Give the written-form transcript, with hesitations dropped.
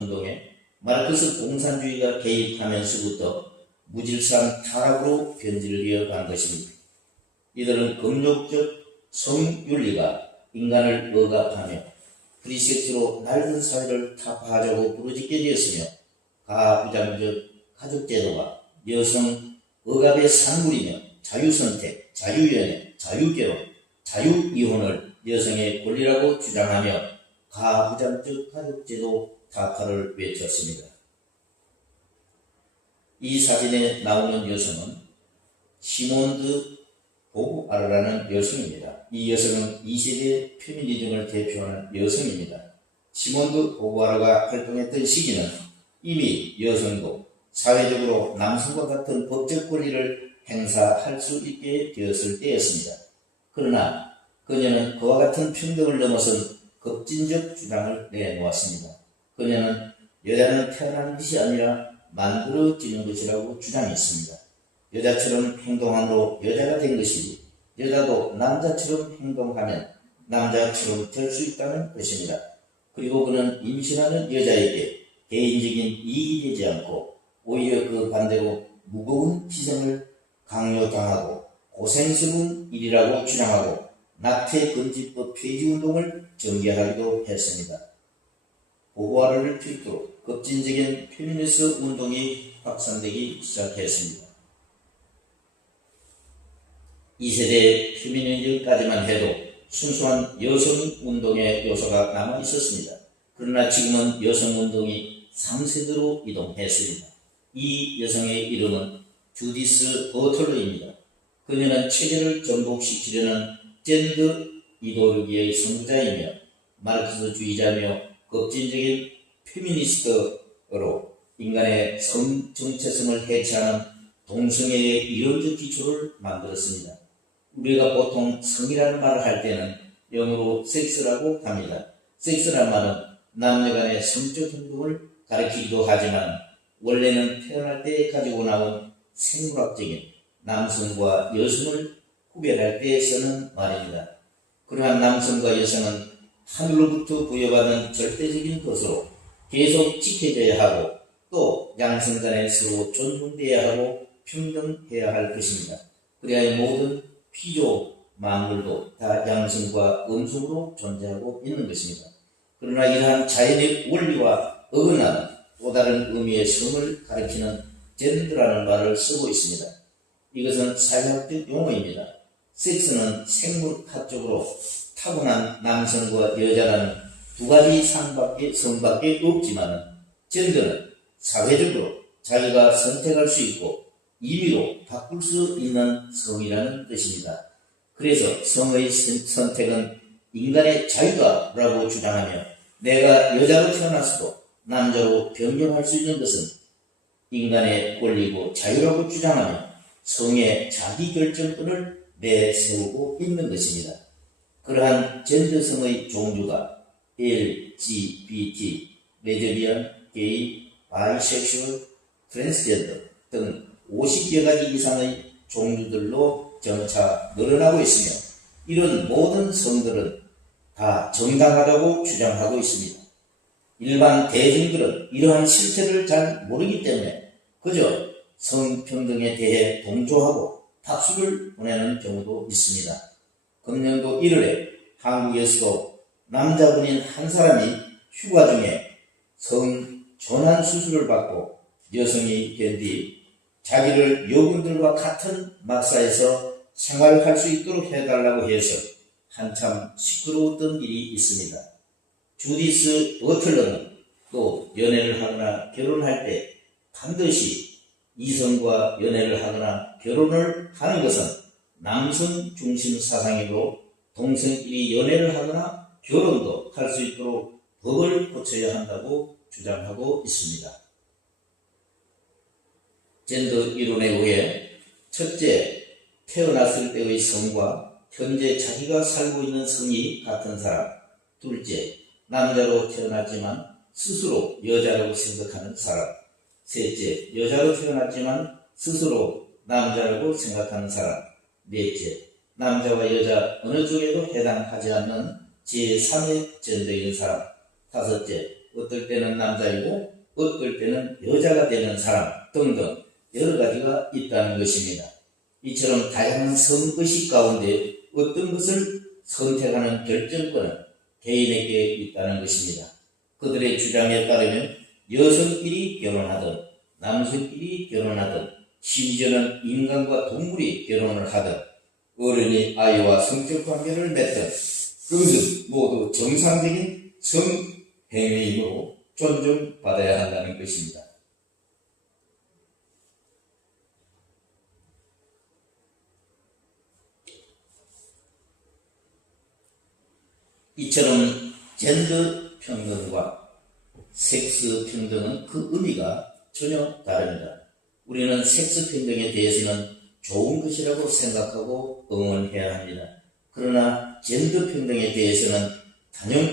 운동에 마르크스 공산주의가 개입하면서부터 무질서한 타락으로 변질을 이어간 것입니다. 이들은 금욕적 성윤리가 인간을 억압하며 프리섹스로 낡은 사회를 타파하자고 부르짖게 되었으며 가부장적 가족제도가 여성 억압의 산물이며 자유선택, 자유연애, 자유결혼, 자유이혼을 여성의 권리라고 주장하며 가부장적 가족제도 타파를 외쳤습니다. 이 사진에 나오는 여성은 시몬드 보부아르라는 여성입니다. 이 여성은 2세대 페미니즘을 대표하는 여성입니다. 시몬드 보부아르가 활동했던 시기는 이미 여성도 사회적으로 남성과 같은 법적 권리를 행사할 수 있게 되었을 때였습니다. 그러나 그녀는 그와 같은 평등을 넘어선 급진적 주장을 내놓았습니다. 그녀는 여자는 태어나는 것이 아니라 만들어지는 것이라고 주장했습니다. 여자처럼 행동함으로 여자가 된 것이지 여자도 남자처럼 행동하면 남자처럼 될 수 있다는 것입니다. 그리고 그는 임신하는 여자에게 개인적인 이익이 되지 않고 오히려 그 반대로 무거운 희생을 강요당하고 고생스러운 일이라고 주장하고 낙태금지법 폐지운동을 전개하기도 했습니다. 보부아르를 필두로 급진적인 페미니스트 운동이 확산되기 시작했습니다. 2세대 페미니즘까지만 해도 순수한 여성운동의 요소가 남아있었습니다. 그러나 지금은 여성운동이 3세대로 이동했습니다. 이 여성의 이름은 주디스 버틀러입니다. 그녀는 체계를 전복시키려는 젠더 이데올로기의 선구자이며 마르크스주의자며 급진적인 페미니스트로 인간의 성 정체성을 해체하는 동성애의 이론적 기초를 만들었습니다. 우리가 보통 성이라는 말을 할 때는 영어로 섹스라고 합니다. 섹스란 말은 남녀 간의 성적 행동을 가리키기도 하지만 원래는 태어날 때 가지고 나온 생물학적인 남성과 여성을 구별할 때 쓰는 말입니다. 그러한 남성과 여성은 하늘로부터 부여받은 절대적인 것으로 계속 지켜져야 하고 또 양성 간에 서로 존중돼야 하고 평등해야 할 것입니다. 그래야 모든 피조 만물도 다 양성과 음성으로 존재하고 있는 것입니다. 그러나 이러한 자연의 원리와 어긋나는 또 다른 의미의 성을 가리키는 젠더라는 말을 쓰고 있습니다. 이것은 사회학적 용어입니다. 섹스는 생물학적으로 타고난 남성과 여자라는 두 가지 성밖에 없지만 젠더는 사회적으로 자기가 선택할 수 있고 임의로 바꿀 수 있는 성이라는 뜻입니다. 그래서 성의 선택은 인간의 자유다라고 주장하며 내가 여자로 태어났어도 남자로 변경할 수 있는 것은 인간의 권리고 자유라고 주장하며 성의 자기결정권을 내세우고 있는 것입니다. 그러한 젠더성의 종류가 LGBT, 레즈비언, 게이, 바이섹슈얼, 트랜스젠더 등 50여 가지 이상의 종류들로 점차 늘어나고 있으며 이런 모든 성들은 다 정당하다고 주장하고 있습니다. 일반 대중들은 이러한 실체를 잘 모르기 때문에 그저 성평등에 대해 동조하고 박수를 보내는 경우도 있습니다. 금년도 1월에 한국에서도 남자분인 한 사람이 휴가 중에 성전환 수술을 받고 여성이 된 뒤 자기를 여군들과 같은 막사에서 생활할 수 있도록 해달라고 해서 한참 시끄러웠던 일이 있습니다. 주디스 버틀러는 또 연애를 하거나 결혼할 때 반드시 이성과 연애를 하거나 결혼을 하는 것은 남성 중심 사상이므로 동성끼리 연애를 하거나 결혼도 할 수 있도록 법을 고쳐야 한다고 주장하고 있습니다. 젠더 이론에 의해 첫째, 태어났을 때의 성과 현재 자기가 살고 있는 성이 같은 사람. 둘째, 남자로 태어났지만 스스로 여자라고 생각하는 사람. 셋째, 여자로 태어났지만 스스로 남자라고 생각하는 사람. 넷째, 남자와 여자 어느 쪽에도 해당하지 않는 제3의 젠더인 사람. 다섯째, 어떨 때는 남자이고 어떨 때는 여자가 되는 사람 등등 여러 가지가 있다는 것입니다. 이처럼 다양한 선거식 가운데 어떤 것을 선택하는 결정권은 개인에게 있다는 것입니다. 그들의 주장에 따르면 여성끼리 결혼하든 남성끼리 결혼하든 심지어는 인간과 동물이 결혼을 하든 어른이 아이와 성적 관계를 맺든 그것은 모두 정상적인 성행위이므로 존중받아야 한다는 것입니다. 이처럼 젠더 평등과 섹스 평등은 그 의미가 전혀 다릅니다. 우리는 섹스 평등에 대해서는 좋은 것이라고 생각하고 응원해야 합니다. 그러나 젠더 평등에 대해서는 단연